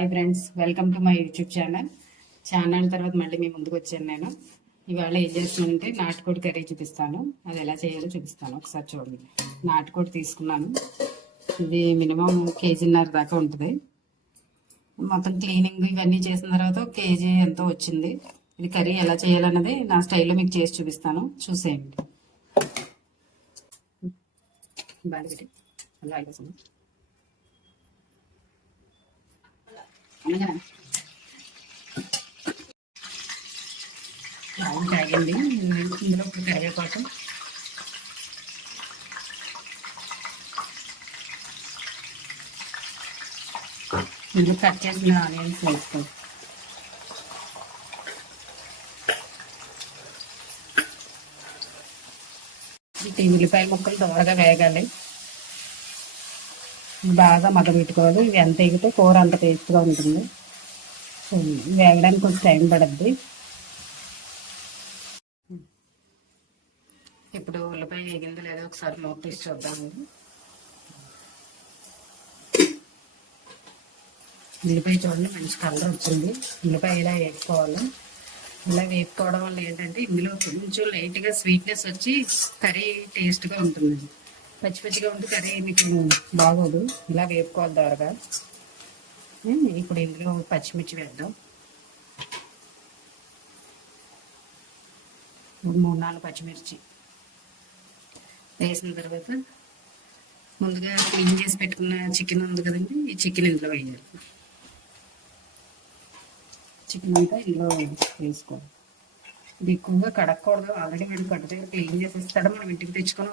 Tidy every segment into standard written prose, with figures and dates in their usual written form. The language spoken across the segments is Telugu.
Hi friends, welcome to my YouTube channel తర్వాత మళ్ళీ మీ ముందుకు వచ్చాను. నేను ఇవాళ ఏం చేస్తున్నానంటే నాటుకోడి కర్రీ చూపిస్తాను. అది ఎలా చేయాలో చూపిస్తాను. ఒకసారి చూడండి. నాటుకోడి తీసుకున్నాను. ఇది మినిమం కేజీన్నర దాకా ఉంటుంది. మొత్తం క్లీనింగ్ ఇవన్నీ చేసిన తర్వాత కేజీ ఎంతో వచ్చింది. ఇది కర్రీ ఎలా చేయాలన్నది నా స్టైల్లో మీకు చేసి చూపిస్తాను. చూసేయండి. బాగా అలా అయిపోతుంది. తాగింది. ఇందులో ఒక కరివేపాకు, ఇందులో కట్ చేసిన ఆనియన్స్ వేసుకో. ఉల్లిపాయ ముక్కలు దూరగా వేగాలి. బాగా మగ్గబెట్టుకోవాలి. ఇవి ఎంత ఎగితే కూర అంత టేస్ట్గా ఉంటుంది. వేగడానికి కొంచెం టైం పడుద్ది. ఇప్పుడు ఉల్లిపాయ వేగిందో లేదో ఒకసారి మూత తీసి చూద్దాము. ఉల్లిపాయ చూడండి, మంచి కలర్ వచ్చింది. ఉల్లిపాయ ఇలా వేసుకోవాలి. ఇలా వేపుకోవడం వల్ల ఏంటంటే ఇందులో కొంచెం లైట్గా స్వీట్నెస్ వచ్చి కర్రీ టేస్ట్గా ఉంటుంది. పచ్చి పచ్చిగా ఉంటే కర్రీ మీకు బాగోదు. ఇలా వేపుకోవాలి దోరగా. ఇప్పుడు ఇందులో పచ్చిమిర్చి వేద్దాం. 3-4 పచ్చిమిర్చి వేసిన తర్వాత ముందుగా క్లీన్ చేసి పెట్టుకున్న చికెన్ ఉంది కదండి, ఈ చికెన్ ఇందులో వేయాలి. చికెన్ అంతా ఇందులో వేసుకోవాలి. ఇది ఎక్కువగా కడగకూడదు. ఆల్రెడీ వీడు కట్టు దగ్గర క్లీన్ చేసేస్తాడు. మనం ఇంటికి తెచ్చుకొని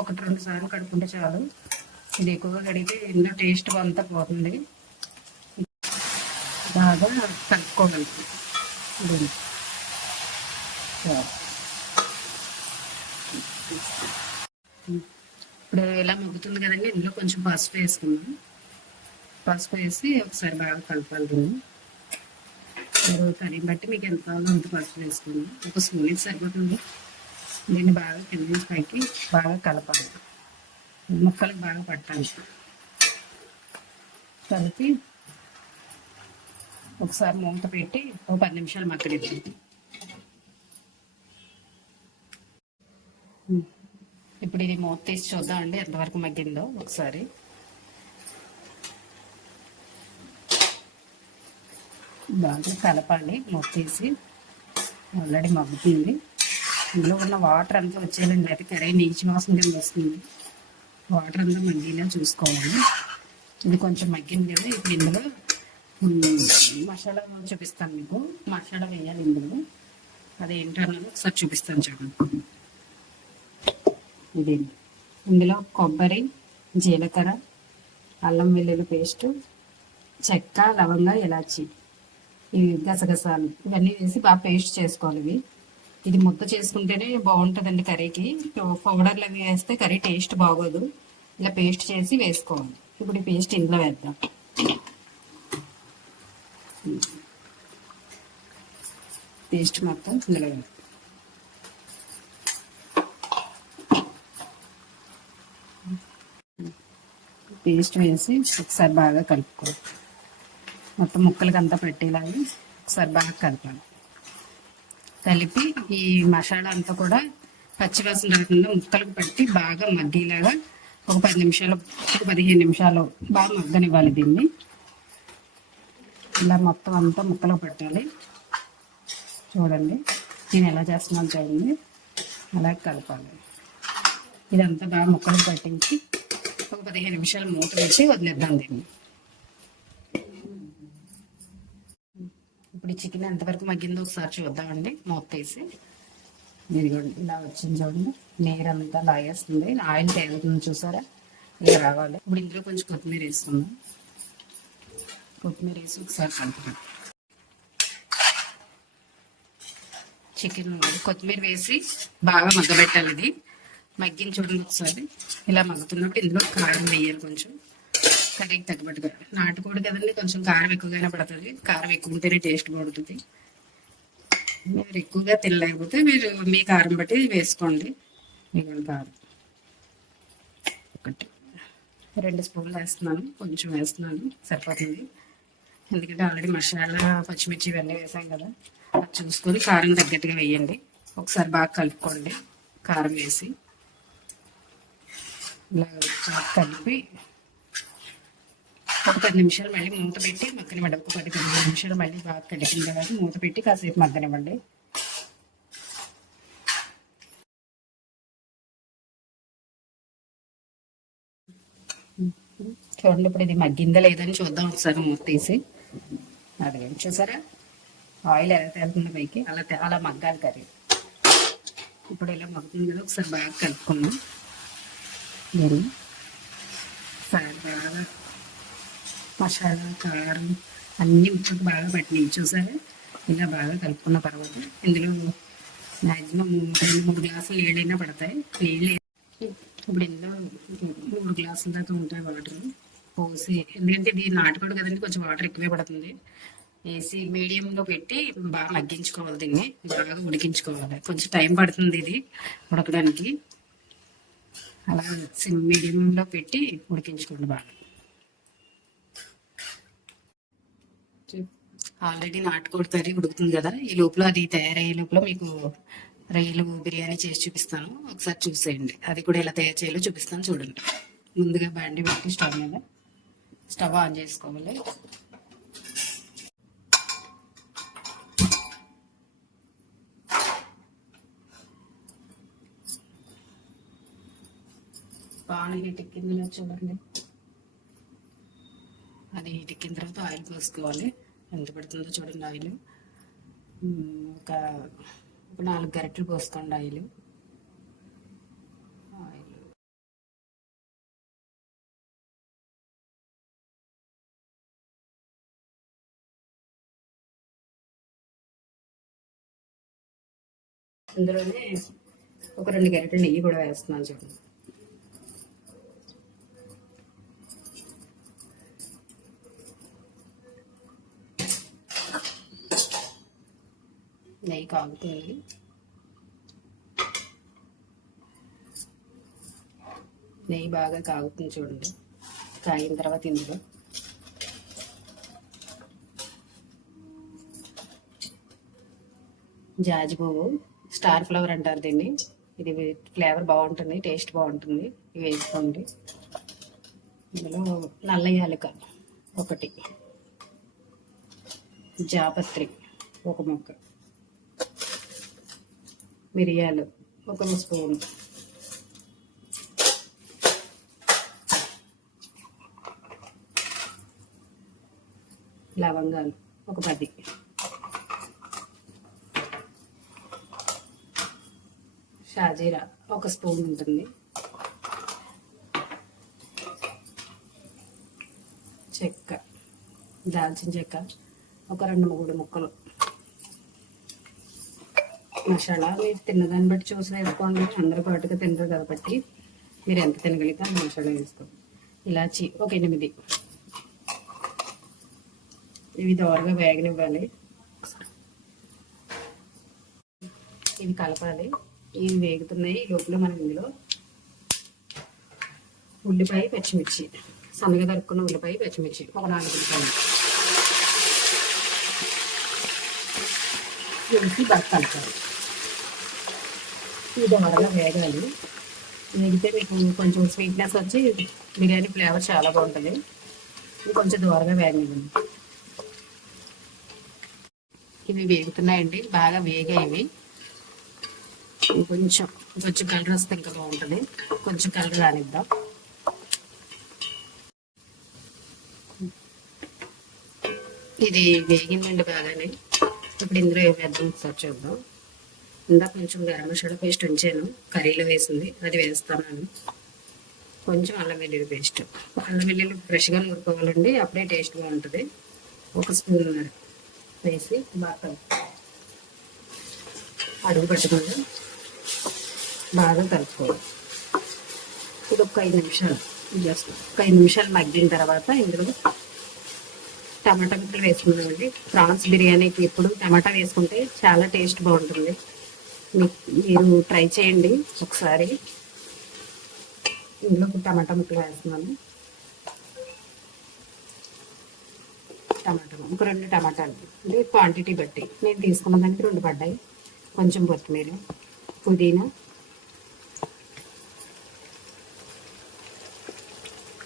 1-2 సార్లు కడుక్కుంటే చాలు. ఇది ఎక్కువగా కడిగితే ఇందులో టేస్ట్ అంతా పోతుంది. బాగా కలుపుకోవాలి. ఇప్పుడు ఇలా మగ్గుతుంది కదండి, ఇందులో కొంచెం పసుపు వేసుకున్నాం. పసుపు వేసి ఒకసారి బాగా కలపాలి. కర్రీ బట్టి మీకు ఎంత కావాలో అంత పసుపు వేసుకుని 1 స్పూన్ సరిపోతుంది. దీన్ని బాగా కింద నుంచి పైకి బాగా కలపాలి. ముక్కలకు బాగా పట్టాలి. కలిపి ఒకసారి మూత పెట్టి 10 నిమిషాలు మగ్గనిద్దాం. ఇప్పుడు ఇది మూత తీసి చూద్దామండి ఎంతవరకు మగ్గిందో ఒకసారి. బాగా కలపాలి. మూత తీసి ఆల్రెడీ మగ్గుతుంది. ఇందులో ఉన్న వాటర్ అంతా వచ్చేయాలండి, అయితే కర్రీ నీచు వాసన కింద వస్తుంది. వాటర్ అంతా మగ్గిలా చూసుకోవాలి. ఇది కొంచెం మగ్గింది కదా. ఇప్పుడు ఇందులో మసాలా చూపిస్తాను మీకు. మసాలా వేయాలి ఇందులో. అదేంటన్నది ఒకసారి చూపిస్తాను చూడండి. ఇది ఇందులో కొబ్బరి, జీలకర్ర, అల్లం వెల్లుల్లి పేస్టు, చెక్క, లవంగ, ఇలాచి, ఇవి గసగసాలు ఇవన్నీ వేసి బాగా పేస్ట్ చేసుకోవాలి. ఇది ముద్ద చేసుకుంటేనే బాగుంటుందండి కర్రీకి. పౌడర్లు అవి వేస్తే కర్రీ టేస్ట్ బాగోదు. ఇలా పేస్ట్ చేసి వేసుకోవాలి. ఇప్పుడు ఈ పేస్ట్ ఇందులో వేద్దాం. పేస్ట్ మొత్తం ఇందులో వేద్దాం. పేస్ట్ వేసి ఒకసారి బాగా కలుపుకోవాలి. మొత్తం ముక్కలకి అంతా పెట్టేలాగా ఒకసారి బాగా కలపాలి. కలిపి ఈ మసాలా అంతా కూడా పచ్చివాసన రాకుండా ముక్కలకు పట్టి బాగా మగ్గేలాగా ఒక 15 నిమిషాలు బాగా మగ్గనివ్వాలి. దీన్ని ఇలా మొత్తం అంతా ముక్కలకు పెట్టాలి. చూడండి నేను ఎలా చేస్తున్నాను చూడండి. అలా కలపాలి. ఇదంతా బాగా ముక్కలకు పట్టించి ఒక 15 నిమిషాలు మూత పెట్టి వదిలేద్దాం దీన్ని. ఇప్పుడు ఈ చికెన్ ఎంతవరకు మగ్గిందో ఒకసారి చూద్దామండి. మూత తీసి ఇదిగోండి ఇలా వచ్చింది చూడండి. నీరంతా లాగేస్తుంది. ఆయిల్ తేలుతుంది చూసారా, ఇలా రావాలి. ఇప్పుడు ఇందులో కొంచెం కొత్తిమీర వేసుకుందాం. కొత్తిమీర వేసి ఒకసారి కలుపుతాం. చికెన్ కొత్తిమీర వేసి బాగా మగ్గబెట్టాలి. ఇది మగ్గిన చూడండి ఒకసారి. ఇలా మగ్గుతున్నప్పుడు ఇందులో కారం వేయాలి. కొంచెం కర్రీకి తగ్గట్టుగా. నాటుకోడి కదండి, కొంచెం కారం ఎక్కువగానే పడుతుంది. కారం ఎక్కువ ఉంటేనే టేస్ట్ పడుతుంది. మీరు ఎక్కువగా తినలేకపోతే మీరు మీ కారం బట్టి వేసుకోండి. మీకు కారం 1-2 స్పూన్లు వేస్తున్నాను. కొంచెం వేస్తున్నాను, సరిపోతుంది. ఎందుకంటే ఆల్రెడీ మసాలా పచ్చిమిర్చి ఇవన్నీ వేసాం కదా, అది చూసుకొని కారం తగ్గట్టుగా వేయండి. ఒకసారి బాగా కలుపుకోండి. కారం వేసి ఇలా కలిపి ఒక 10 నిమిషాలు మళ్ళీ మూత పెట్టి మగ్గనివ్వండి. ఒక 10-15 నిమిషాలు మళ్ళీ బాగా కలిపిన తర్వాత మూత పెట్టి కాసేపు మగ్గనివ్వండి. చూడండి, ఇప్పుడు ఇది మగ్గిందా లేదని చూద్దాం ఒకసారి మూత తీసి. అది చూసారా, ఆయిల్ ఎలా తేలుతుందో పైకి, అలా మగ్గాలి కర్రీ. ఇప్పుడు ఇలా మగ్గుతుంది కదా, ఒకసారి బాగా కలుపుకున్నాం. నేను బాగా మసాలా కారం అన్నీ ఉప్పుకు బాగా పట్టినాయి. చూసారా, ఇలా బాగా కలుపుకున్న తర్వాత ఇందులో మ్యాక్సిమం 2-3 గ్లాసులు నీళ్ళైనా పడతాయి. నీళ్ళు ఇప్పుడు ఇందులో 3 గ్లాసుల దాకా ఉంటాయి వాటర్ పోసి, ఎందుకంటే ఇది నాటుకోడు కదండి, కొంచెం వాటర్ ఎక్కువే పడుతుంది. వేసి మీడియంలో పెట్టి బాగా మగ్గించుకోవాలి. దీన్ని బాగా ఉడికించుకోవాలి. కొంచెం టైం పడుతుంది ఇది ఉడకడానికి. అలా మీడియంలో పెట్టి ఉడికించుకోండి బాగా. ఆల్రెడీ నాటుకోడి కర్రీ ఉడుకుతుంది కదా, ఈ లోపల అది తయారయ్యే లోపల మీకు రొయ్యలు బిర్యానీ చేసి చూపిస్తాను. ఒకసారి చూసేయండి. అది కూడా ఎలా తయారు చేయాలో చూపిస్తాను చూడండి. ముందుగా బండి పెట్టి స్టవ్ మీద స్టవ్ ఆన్ చేసుకోవాలి. బాగా హీట్ ఎక్కిందిలో చూడండి. అది హీట్ ఎక్కిన తర్వాత ఆయిల్ పోసుకోవాలి. ఎంత పడుతుందో చూడండి ఆయిల్. ఒక 4 గరిటెలు పోసుకోండి ఆయిల్. అందులోనే ఒక 2 గరిటెలు నెయ్యి కూడా వేస్తున్నాను చూడండి. నెయ్యి కాగుతుంది. నెయ్యి బాగా కాగుతుంది చూడండి. కాగిన తర్వాత ఇందులో జాజి పువ్వు, స్టార్ ఫ్లవర్ అంటారు దీన్ని. ఇది ఫ్లేవర్ బాగుంటుంది, టేస్ట్ బాగుంటుంది. ఇవి వేసుకోండి. ఇందులో నల్ల యాలక 1, జాపత్రి 1 ముక్క, మిరియాలు 1 స్పూన్, లవంగాలు 10, షాజీరా 1 స్పూన్ ఉంటుంది, చెక్క, దాల్చిన చెక్క 2-3 ముక్కలు, మసాలా మీరు తిన్నదాన్ని బట్టి చూసి వేసుకోండి. అందరూ పాటుగా తినరు కాబట్టి మీరు ఎంత తినగలిగితే అంత మసాలా వేసుకోండి. ఇలాచి 8, ఇవి దోరగా వేగనివ్వాలి. ఇవి కలపాలి. ఇవి వేగుతున్నాయి. ఈ లోపల మనం ఇందులో ఉల్లిపాయ పచ్చిమిర్చి, సన్నగా తరుక్కున్న ఉల్లిపాయ పచ్చిమిర్చి 4 ఉల్లిపాయలు వేసి బాగా కలపాలి. ఇది దోరగా వేగాలి. వేగితే మీకు కొంచెం స్వీట్నెస్ వచ్చి బిర్యానీ ఫ్లేవర్ చాలా బాగుంటుంది. కొంచెం దోరగా వేగనివ్వండి. ఇవి వేగుతున్నాయండి, బాగా వేగాయి. కొంచెం కలర్ వస్తే ఇంకా బాగుంటుంది. కొంచెం కలర్ రానిద్దాం. ఇది వేగిందండి బాగానే. ఇప్పుడు ఇందులో వేద్దాం, ఒకసారి చూద్దాం. ఇందాక కొంచెం గరం మసాలా పేస్ట్ ఉంచాను, కర్రీలో వేసింది, అది వేస్తాను. కొంచెం అల్లం వెల్లుల్లి పేస్ట్, అల్లం వెల్లుల్లి ఫ్రెష్గా నూరుకోవాలండి, అప్పుడే టేస్ట్ బాగుంటుంది. 1 స్పూన్ వేసి బాగా అడుగు పెట్టుకోండి, బాగా కలుపుకోవాలి. ఇది ఒక 5 నిమిషాలు చేస్తాం. ఒక 5 నిమిషాలు మగ్గిన తర్వాత ఇందులో టమాటా ముక్కలు వేసుకున్నామండి. ప్రాన్స్ బిర్యానీకి ఎప్పుడు టమాటా వేసుకుంటే చాలా టేస్ట్ బాగుంటుంది. మీరు ట్రై చేయండి ఒకసారి. ఇందులో టమాటా ముక్కలు వేస్తున్నాను. టమాటాలు, ఒక 2 టమాటాలు, అంటే క్వాంటిటీ బట్టి నేను తీసుకున్న దానికి 2 పడ్డాయి. కొంచెం కొత్తిమీర, పుదీనా,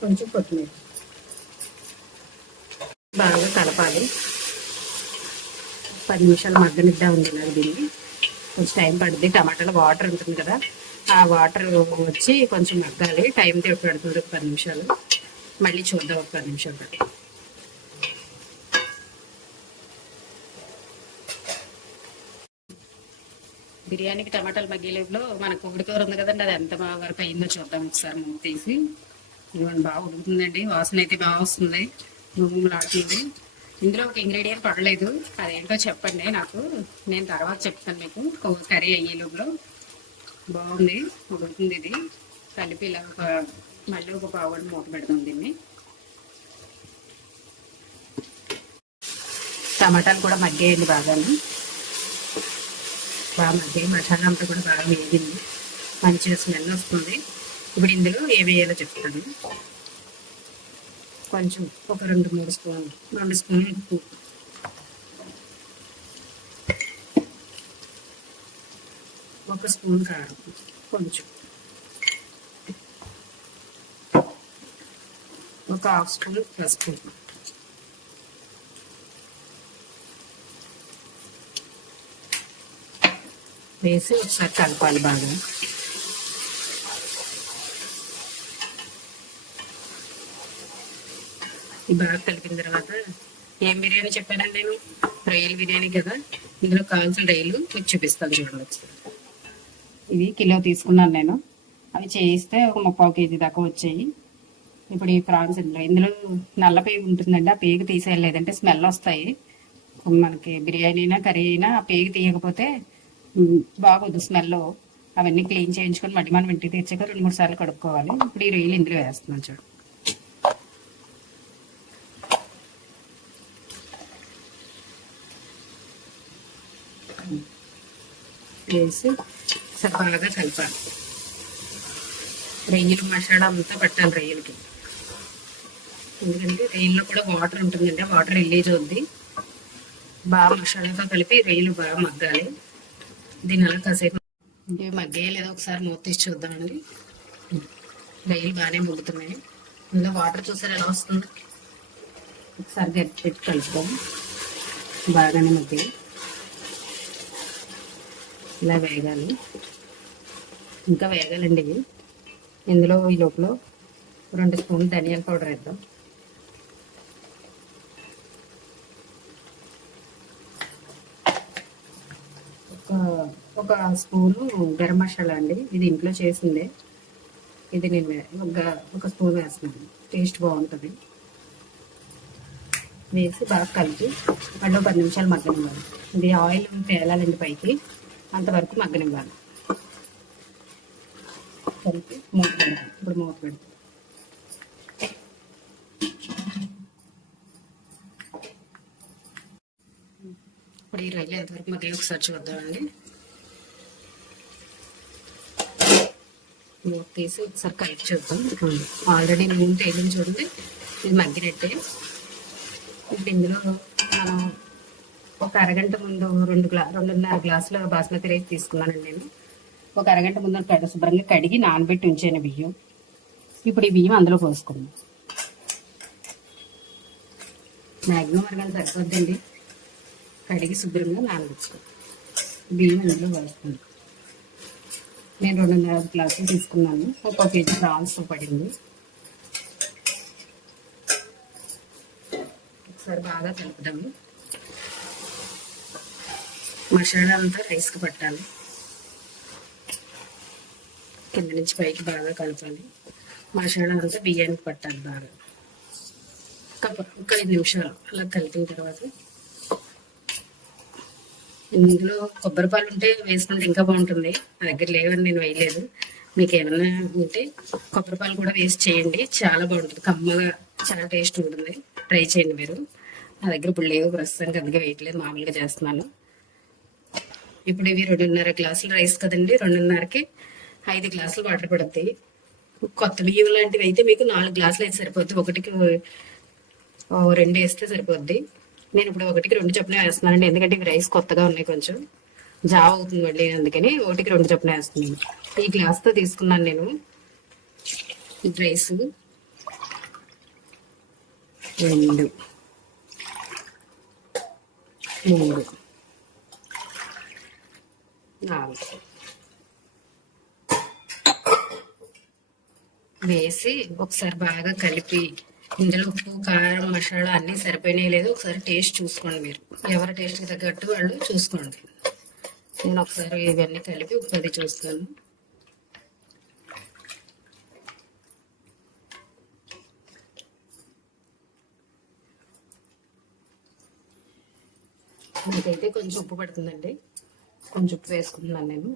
కొంచెం కొత్తిమీర బాగా కలపాలి. 10 నిమిషాలు మగ్గనిద్దా ఉంది నాకు దీన్ని. కొంచెం టైం పడుతుంది. టమాటాలో వాటర్ ఉంటుంది కదా, ఆ వాటర్ వచ్చి కొంచెం మగ్గాలి. టైం పడుతుంది 10 నిమిషాలు. మళ్ళీ చూద్దాం ఒక 10 నిమిషాలు పట్టి. బిర్యానీకి టమాటాలు మగ్గేలోపులో మన కోడి కూర ఉంది కదండి, అది ఎంత బాగా వరకు అయిందో చూద్దాం ఒకసారి. మూత తీసి ఇవన్నీ బాగా ఉడుకుతుందండి. వాసన అయితే బాగా వస్తుంది, నువ్వులాడుతుంది. ఇందులో ఒక ఇంగ్రీడియంట్ పడలేదు, అదేంటో చెప్పండి నాకు, నేను తర్వాత చెప్తాను మీకు. కర్రీ అయ్యేలోపులో బాగుంది, ఉడుకుతుంది. ఇది కలిపి ఇలా మళ్ళీ ఒక పావుగంట మూత పెడతాం దీన్ని. టమాటాలు కూడా మగ్గేయండి బాగాను, బాగా మగ్గాయి. మసాలా అంతా కూడా బాగా వేగింది, మంచిగా స్మెల్ వస్తుంది. ఇప్పుడు ఇందులో ఏమి వేయాలో చెప్తాను. కొంచెం ఒక 2-3 స్పూన్లు, 2 స్పూన్లు ఉప్పు, ఒక స్పూన్ కారం, కొంచెం ఒక 1/2 స్పూన్ పసుపు, వేసి ఒకసారి కలపాలి బాగా. ఈ బాగా కలిపిన తర్వాత, ఏం బిర్యానీ చెప్పానండి నేను, రొయ్యల బిర్యానీ కదా, ఇందులో కావాల్సిన రొయ్యలు మీకు చూపిస్తాను చూడండి. ఇవి కిలో తీసుకున్నాను నేను, అవి చేయిస్తే ఒక 3/4 కేజీ దాకా వచ్చాయి. ఇప్పుడు ఈ ప్రాన్స్ ఇందులో నల్ల పేగు ఉంటుందండి, ఆ పేగు తీసేయలేదంటే స్మెల్ వస్తాయి మనకి. బిర్యానీ అయినా కర్రీ అయినా ఆ పేగు తీయకపోతే బాగోదు స్మెల్. అవన్నీ క్లీన్ చేయించుకొని మళ్ళీ మనం ఇంటికి తెచ్చాక 2-3 సార్లు కడుక్కోవాలి. ఇప్పుడు ఈ రొయ్యలు ఇందులో వేస్తున్నాను చూడు. వేసి బాగా కలపాలి. రొయ్యలు మసాలా అంతా పట్టాలి రొయ్యలకి, ఎందుకంటే రొయ్యల్లో కూడా వాటర్ ఉంటుందండి, వాటర్ రిలీజ్ అవుద్ది. బాగా మసాలాతో కలిపి రొయ్యలు బాగా మగ్గాలి. దీని అలా కాసేపు ఇవి మగ్గాయి లేదా ఒకసారి మూత తీసి చూద్దామండి. రొయ్యలు బాగానే మగ్గుతున్నాయి. ఇందులో వాటర్ చూసారు ఎలా వస్తుంది. ఒకసారి గట్టి పెట్టి కలుపుదాం. బాగానే మగ్గాయి, ఇలా వేగాలి, ఇంకా వేగాలండి ఇవి. ఇందులో ఈ లోపల 2 స్పూన్లు ధనియాల పౌడర్ వేద్దాం. ఒక స్పూను గరం మసాలా అండి, ఇది ఇంట్లో చేసిందే. ఇది నేను ఒక స్పూన్ వేస్తున్నాను, టేస్ట్ బాగుంటుంది. వేసి బాగా కలిపి మళ్ళీ 10 నిమిషాలు మగ్గనివ్వాలి. ఇది ఆయిల్ తేలాలండి పైకి, అంతవరకు మగ్గనివ్వాలి. కలిపి మూత పెడతాం. ఇప్పుడు మూత పెడతాం. ఇప్పుడు ఈ రొయ్యలు ఎంతవరకు మగ్గాయి ఒకసారి చూద్దామండి. మూత తీసి ఒకసారి కలిపి చూద్దాం. ఆల్రెడీ నూనె తేలింది చూడండి, ఇది మగ్గినట్టే. ఇప్పుడు ఇందులో మనం ఒక అరగంట ముందు 2.5 గ్లాసుల బాస్మతి రైస్ తీసుకున్నానండి నేను. ఒక అరగంట ముందు శుభ్రంగా కడిగి నానబెట్టి ఉంచాను బియ్యం. ఇప్పుడు ఈ బియ్యం అందులో పోసుకుందాం. మ్యాక్సిమం అరగంట సరిపోద్దండి, కడిగి శుభ్రంగా నానబెట్టుకోండి. బియ్యం అందులో పోసుకుందాం. నేను 2.5 గ్లాసులు తీసుకున్నాను, 1 కేజీ ప్రాన్స్ పడింది. ఒకసారి బాగా కలుపుదాము. మసాలా అంతా రైస్కి పట్టాలి, కింద నుంచి పైకి బాగా కలపాలి. మసాలా అంతా బియ్యానికి పట్టాలి బాగా. ఒక 5 నిమిషాలు అలా కలిపిన తర్వాత ఇందులో కొబ్బరి పాలు ఉంటే వేసుకుంటే ఇంకా బాగుంటుంది. నా దగ్గర లేవని నేను వేయలేదు. మీకు ఏమైనా ఉంటే కొబ్బరి పాలు కూడా వేసి చేయండి, చాలా బాగుంటుంది, కమ్మగా చాలా టేస్ట్ ఉంటుంది. ట్రై చేయండి మీరు. నా దగ్గర ఇప్పుడు లేవు ప్రస్తుతానికి, అందుకే వేయట్లేదు, మామూలుగా చేస్తున్నాను. ఇప్పుడు ఇవి 2.5 గ్లాసులు రైస్ కదండి, 2.5కి 5 గ్లాసులు వాటర్ పడుతుంది. కొత్త బియ్యం లాంటివి అయితే మీకు 4 గ్లాసులు అయితే సరిపోతుంది. రెండు వేస్తే సరిపోద్ది. నేను ఇప్పుడు ఒకటికి రెండు చొప్పున వేస్తున్నానండి, ఎందుకంటే ఇవి రైస్ కొత్తగా ఉన్నాయి, కొంచెం జావ అవుతుంది మళ్ళీ, అందుకని ఒకటికి రెండు చొప్పున వేస్తున్నాను. ఈ గ్లాస్తో తీసుకున్నాను నేను రైస్. 2 3 4 వేసి ఒకసారి బాగా కలిపి, ఇందులో ఉప్పు కారం మసాలా అన్నీ సరిపోయినాయి లేదు ఒకసారి టేస్ట్ చూసుకోండి. మీరు ఎవరి టేస్ట్కి తగ్గట్టు వాళ్ళు చూసుకోండి. నేను ఒకసారి ఇవన్నీ కలిపి ఉప్పు అది చూస్తాను. మీకైతే కొంచెం ఉప్పు పడుతుందండి, కొంచెం ఉప్పు వేసుకుంటున్నాను నేను.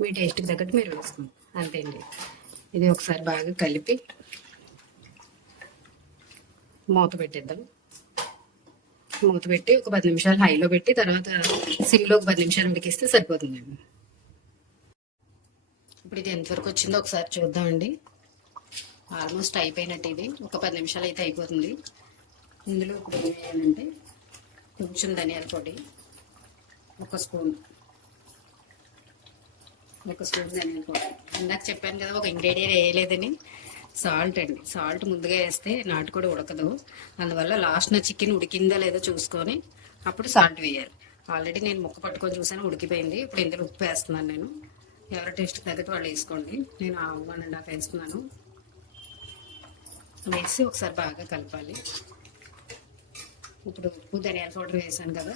మీ టేస్ట్కి తగ్గట్టు మీరు వేసుకోండి, అంతే అండి. ఇది ఒకసారి బాగా కలిపి మూత పెట్టేద్దాం. మూత పెట్టి ఒక 10 నిమిషాలు హైలో పెట్టి తర్వాత సిమ్లో ఒక 10 నిమిషాలు ఉడికిస్తే సరిపోతుందండి. ఇప్పుడు ఇది ఎంతవరకు వచ్చిందో ఒకసారి చూద్దామండి. ఆల్మోస్ట్ అయిపోయినట్టు, ఇది ఒక 10 నిమిషాలు అయితే అయిపోతుంది. ఇందులో ఇప్పుడు ఏం వేయాలంటే కొంచెం ధనియాల పొడి, ఒక స్పూన్ ధనియాల పొడి. ఇందాక చెప్పాను కదా ఒక ఇంగ్రీడియంట్ వేయలేదని, సాల్ట్ అండి. సాల్ట్ ముందుగా వేస్తే నాటుకోడి ఉడకదు, అందువల్ల లాస్ట్న చికెన్ ఉడికిందా లేదో చూసుకొని అప్పుడు సాల్ట్ వేయాలి. ఆల్రెడీ నేను ముక్క పట్టుకొని చూసాను, ఉడికిపోయింది. ఇప్పుడు ఇందులో ఉప్పు వేస్తున్నాను నేను. ఎవరి టేస్ట్కి తగ్గట్టు వాళ్ళు వేసుకోండి. నేను 1.5 వేస్తున్నాను. వేసి ఒకసారి బాగా కలపాలి. ఇప్పుడు ఉప్పు ధనియాల పౌడర్ వేసాను కదా,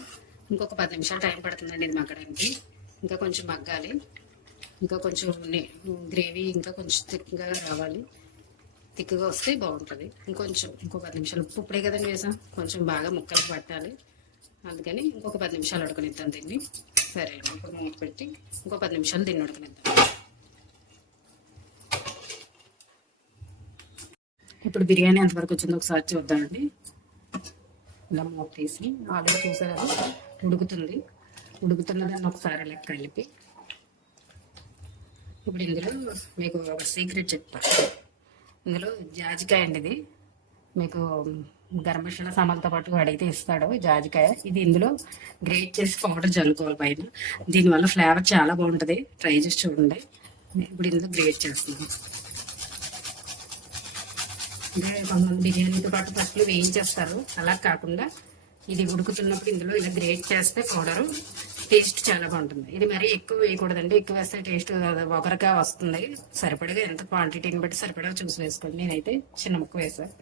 ఇంకొక 10 నిమిషాలు టైం పడుతుందండి ఇది మగ్గడానికి. ఇంకా కొంచెం మగ్గాలి, ఇంకా కొంచెం గ్రేవీ ఇంకా కొంచెం థిక్గా రావాలి. థిక్గా వస్తే బాగుంటుంది. ఇంకో 10 నిమిషాలు, ఉప్పు ఇప్పుడే కదండి వేసాం, కొంచెం బాగా ముక్కలు పట్టాలి, అందుకని ఇంకొక 10 నిమిషాలు ఉడకనిద్దాం దీన్ని. సరే అండి, ఇప్పుడు మూత పెట్టి ఇంకో 10 నిమిషాలు దీన్ని ఉడకనిద్దాం. ఇప్పుడు బిర్యానీ ఎంతవరకు వచ్చిందో ఒకసారి చూద్దామండి. ఇలా మూత తీసి ఆల్రెడీ చూసారు అది ఉడుకుతున్నదాన్ని ఒకసారి ఇలా కలిపి, ఇప్పుడు ఇందులో మీకు ఒక సీక్రెట్ చెప్తాను. ఇందులో జాజికాయ అండి, ఇది మీకు గరం మసాలా సామాన్లతో పాటు అడిగితే ఇస్తాడు జాజికాయ. ఇది ఇందులో గ్రేట్ చేసి పౌడర్ చల్లుకోవాలి పైన, దీనివల్ల ఫ్లేవర్ చాలా బాగుంటుంది, ట్రై చేసి చూడండి. ఇప్పుడు ఇందులో గ్రేట్ చేస్తున్నాను. అంటే కొంతమంది బిర్యానీతో పాటు ఫస్ట్ వేయించేస్తారు, అలా కాకుండా ఇది ఉడుకుతున్నప్పుడు ఇందులో ఇలా గ్రేట్ చేస్తే పౌడరు టేస్ట్ చాలా బాగుంటుంది. ఇది మరీ ఎక్కువ వేయకూడదండి, ఎక్కువ వేస్తే టేస్ట్ ఒకరిగా వస్తుంది. సరిపడగా ఎంత క్వాంటిటీని బట్టి సరిపడగా చూసి వేసుకోండి. నేనైతే చిన్న ముక్క వేసాను.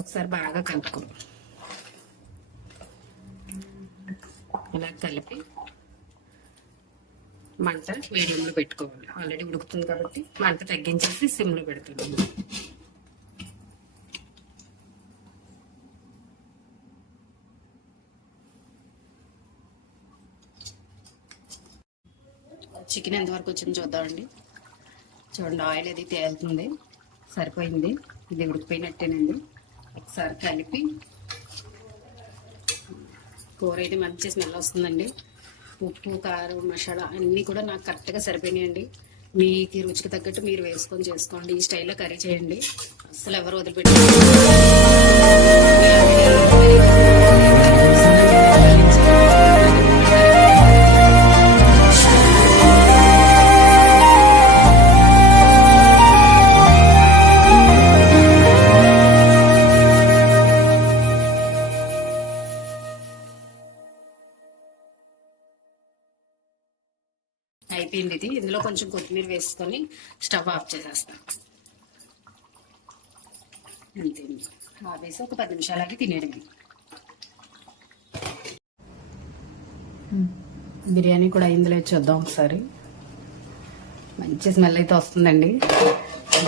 ఒకసారి బాగా కలుపుకోండి. ఇలా కలిపి మంట మీడియంలో పెట్టుకోవాలి. ఆల్రెడీ ఉడుకుతుంది కాబట్టి మంట తగ్గించేసి సిమ్లో పెడుతున్నాను. చికెన్ ఎంతవరకు వచ్చిందో చూద్దామండి. చూడండి, ఆయిల్ అది తేలుతుంది, సరిపోయింది. ఇది ఉడికిపోయినట్టేనండి. ఒకసారి కలిపి, కూర అయితే మంచి స్మెల్ వస్తుందండి. ఉప్పు కారం మసాలా అన్నీ కూడా నాకు కరెక్ట్గా సరిపోయినాయండి. మీకు రుచికి తగ్గట్టు మీరు వేసుకొని చేసుకోండి. ఈ స్టైల్లో కర్రీ చేయండి, అసలు ఎవరు వదిలిపెట్టి. అయిపోయింది ఇది. ఇందులో కొంచెం కొత్తిమీర వేసుకొని స్టవ్ ఆఫ్ చేసేస్తాను. అంతే, ఆపేసి ఒక 10 నిమిషాలకి తినేయడమే. బిర్యానీ కూడా ఇందులో చూద్దాం ఒకసారి. మంచి స్మెల్ అయితే వస్తుందండి.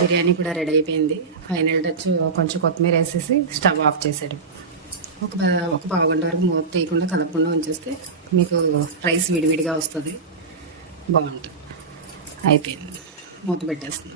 బిర్యానీ కూడా రెడీ అయిపోయింది. ఫైనల్ టచ్ కొంచెం కొత్తిమీర వేసేసి స్టవ్ ఆఫ్ చేసాడు. ఒక పావుగంట వరకు మూత తీయకుండా కలపకుండా ఉంచేస్తే మీకు రైస్ విడివిడిగా వస్తుంది, బాగుంటుంది. అయిపోయింది, మూత పెట్టేస్తుంది.